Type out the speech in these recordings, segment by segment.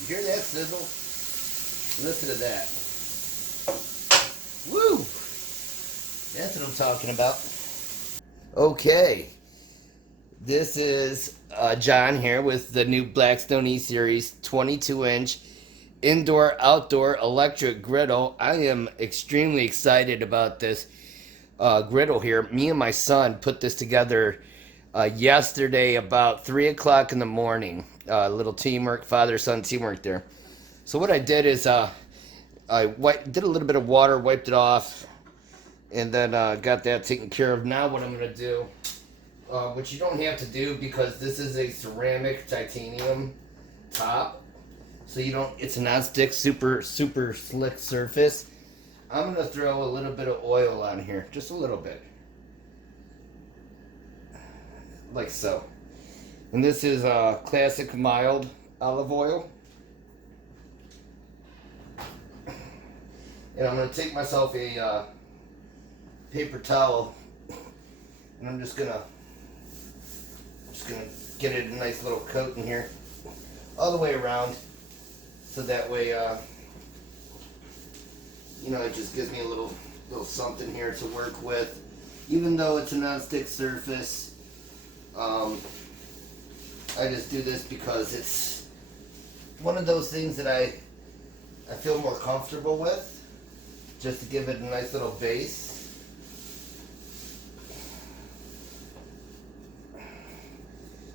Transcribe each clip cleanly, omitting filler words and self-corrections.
You hear that sizzle? Listen to that. Woo! That's what I'm talking about. Okay, this is John here with the new Blackstone E-Series 22-inch indoor-outdoor electric griddle. I am extremely excited about this griddle here. Me and my son put this together yesterday about 3 o'clock in the morning. Little teamwork, father-son teamwork there. So what I did is did a little bit of water, wiped it off, and then got that taken care of. Now what I'm going to do, which you don't have to do because this is a ceramic titanium top, so you don't, it's a non-stick, super slick surface. I'm going to throw a little bit of oil on here, just a little bit, like so. And this is classic mild olive oil. And I'm going to take myself a paper towel, and I'm just gonna get it a nice little coat in here, all the way around, so that way, you know, it just gives me a little something here to work with. Even though it's a non-stick surface, I just do this because it's one of those things that I feel more comfortable with, just to give it a nice little base.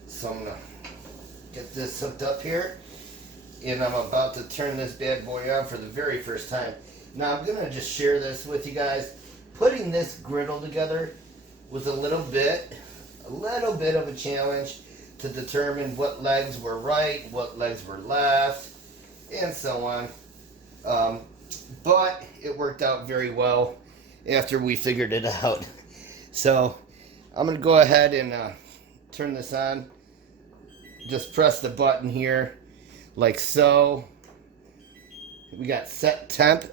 So I'm gonna get this hooked up here, and I'm about to turn this bad boy on for the very first time. Now I'm gonna just share this with you guys. Putting this griddle together was a little bit of a challenge to determine what legs were right, what legs were left, and so on. But it worked out very well after we figured it out. So I'm gonna go ahead and turn this on. Just press the button here, like so. We got set temp.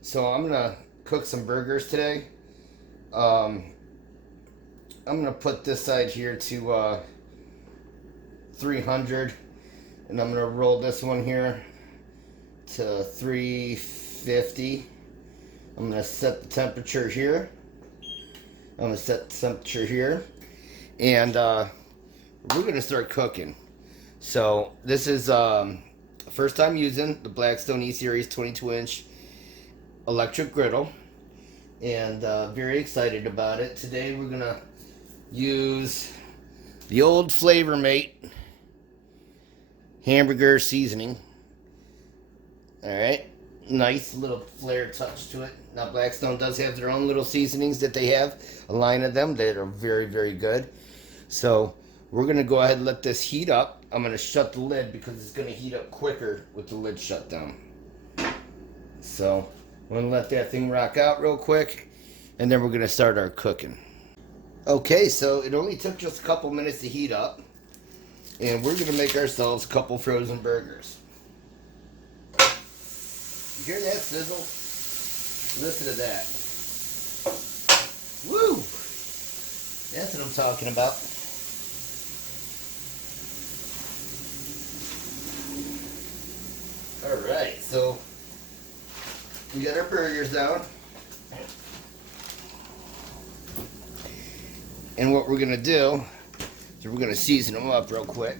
So I'm gonna cook some burgers today. I'm gonna put this side here to 300, and I'm gonna roll this one here to 350. I'm gonna set the temperature here. I'm gonna set the temperature here, and we're gonna start cooking. So this is first time using the Blackstone E-Series 22-inch electric griddle, and very excited about it. Today we're gonna use the old Flavor Mate hamburger seasoning. Alright, nice little flair touch to it. Now Blackstone does have their own little seasonings that they have, a line of them that are very good. So we're gonna go ahead and let this heat up. I'm gonna shut the lid because it's gonna heat up quicker with the lid shut down. So I'm gonna let that thing rock out real quick, and then we're gonna start our cooking. Okay, so it only took just a couple minutes to heat up, and we're gonna make ourselves a couple frozen burgers. You hear that sizzle? Listen to that. Woo! That's what I'm talking about. Alright, so we got our burgers down. And what we're gonna do is we're gonna season them up real quick.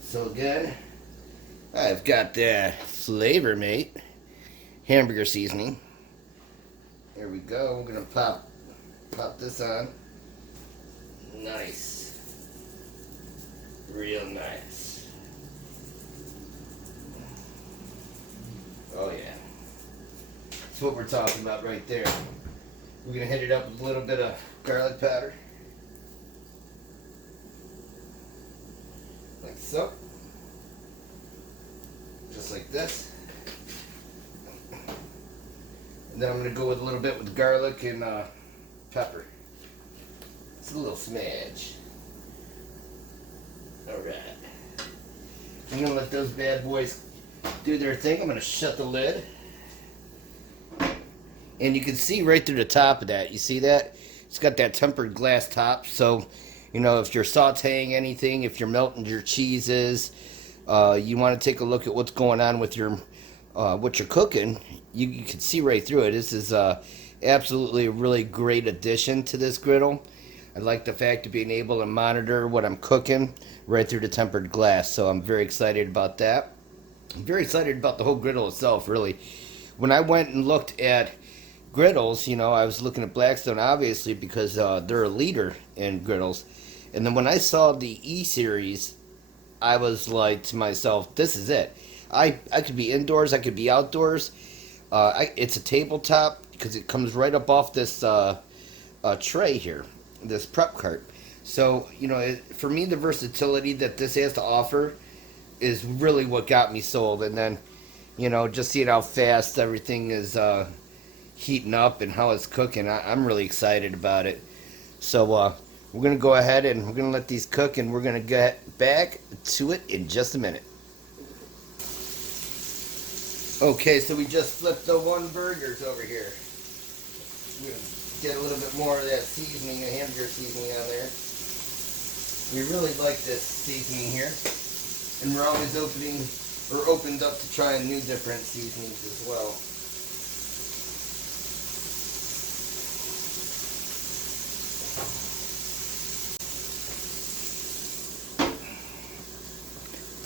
So again, I've got the Flavor Mate hamburger seasoning. There we go. We're gonna pop this on. Nice. Real nice. Oh yeah. That's what we're talking about right there. We're gonna hit it up with a little bit of garlic powder. Like so. Just like this. And then I'm going to go with a little bit with garlic and pepper. It's a little smidge. Alright. I'm going to let those bad boys do their thing. I'm going to shut the lid. And you can see right through the top of that. You see that? It's got that tempered glass top, so You know, if you're sauteing anything, if you're melting your cheeses, you want to take a look at what's going on with your what you're cooking. You can see right through it. This is absolutely a really great addition to this griddle. I like the fact of being able to monitor what I'm cooking right through the tempered glass. So I'm very excited about that. I'm very excited about the whole griddle itself, really. When I went and looked at griddles, you know, I was looking at Blackstone obviously because they're a leader in griddles. And then when I saw the E series, I was like to myself, this is it. I could be indoors, I could be outdoors. It's a tabletop because it comes right up off this tray here, this prep cart. So, you know, for me, the versatility that this has to offer is really what got me sold. And then, you know, just seeing how fast everything is heating up and how it's cooking, I'm really excited about it. So we're going to go ahead and we're going to let these cook, and we're going to get back to it in just a minute. Okay, so we just flipped the one burgers over here. We're going to get a little bit more of that seasoning, the hamburger seasoning on there. We really like this seasoning here. And we're always opened up to trying new different seasonings as well.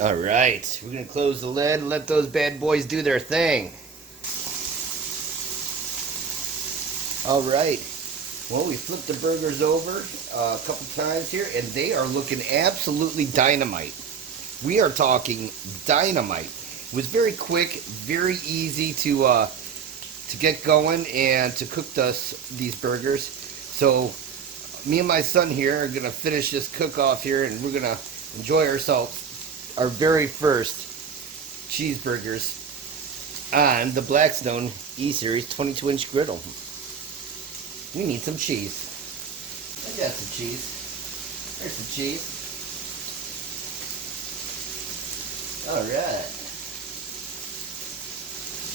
All right, we're gonna close the lid and let those bad boys do their thing. All right, well, we flipped the burgers over a couple times here, and they are looking absolutely dynamite. We are talking dynamite. It was very quick, very easy to get going and to cook these burgers. So me and my son here are gonna finish this cook off here, and we're gonna enjoy ourselves. Our very first cheeseburgers on the Blackstone E-Series 22-inch griddle. We need some cheese. I got some cheese. There's some cheese. All right.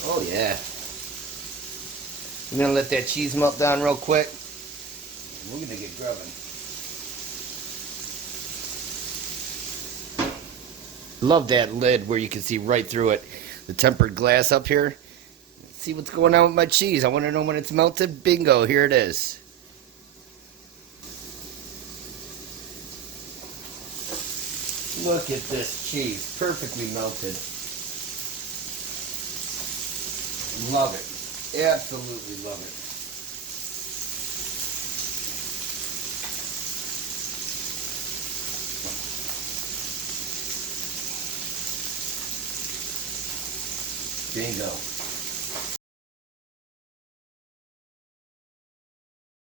Oh yeah. We're gonna let that cheese melt down real quick. We're gonna get grubbing. Love that lid where you can see right through it. The tempered glass up here. Let's see what's going on with my cheese. I want to know when it's melted. Bingo, here it is. Look at this cheese. Perfectly melted. Love it. Absolutely love it. Bingo.